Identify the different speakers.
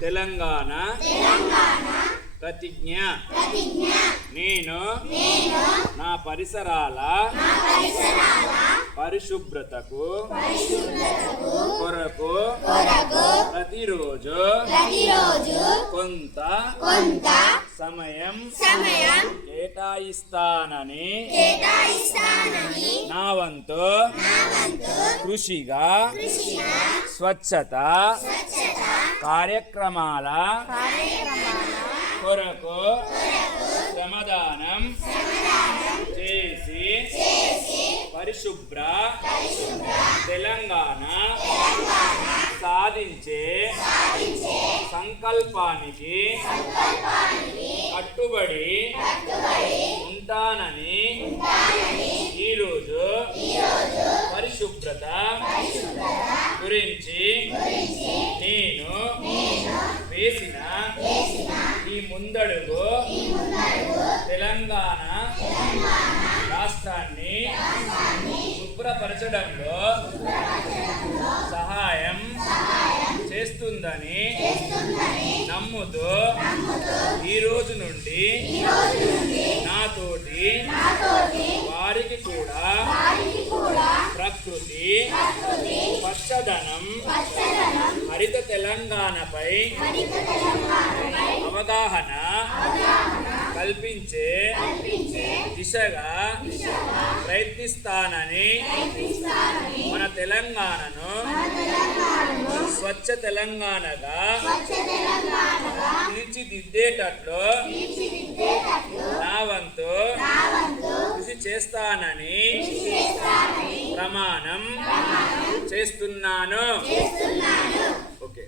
Speaker 1: తెలంగాణ. ప్రతిజ్ఞ. నేను. నా పరిసరాల. పరిశుభ్రతకు. కొరకు. ప్రతిరోజు. కొంత. సమయం. కేటాయిస్తానని. నా వంతు.
Speaker 2: కృషిగా
Speaker 1: స్వచ్ఛత కార్యక్రమాల కొరకు శ్రమదానం చేసి పరిశుభ్ర తెలంగాణ సాధించే సంకల్పానికి కట్టుబడి ఉంటానని ఈరోజు పరిశుభ్రత గురించి నేను వేసిన ఈ ముందడుగు తెలంగాణ రాష్ట్రాన్ని శుభ్రపరచడంలో సహాయం చేస్తుందని నమ్ముతూ ఈ రోజు నుండి నాతోటి వారికి కూడా ప్రకృతి పచ్చదనం హరిత తెలంగాణపై అవగాహన కల్పించే దిశగా ప్రయత్నిస్తానని మన తెలంగాణను స్వచ్ఛ తెలంగాణగా తీర్చిదిద్దేటట్లు నా వంతు కృషి చేస్తానని ప్రమాణం చేస్తున్నాను. ఓకే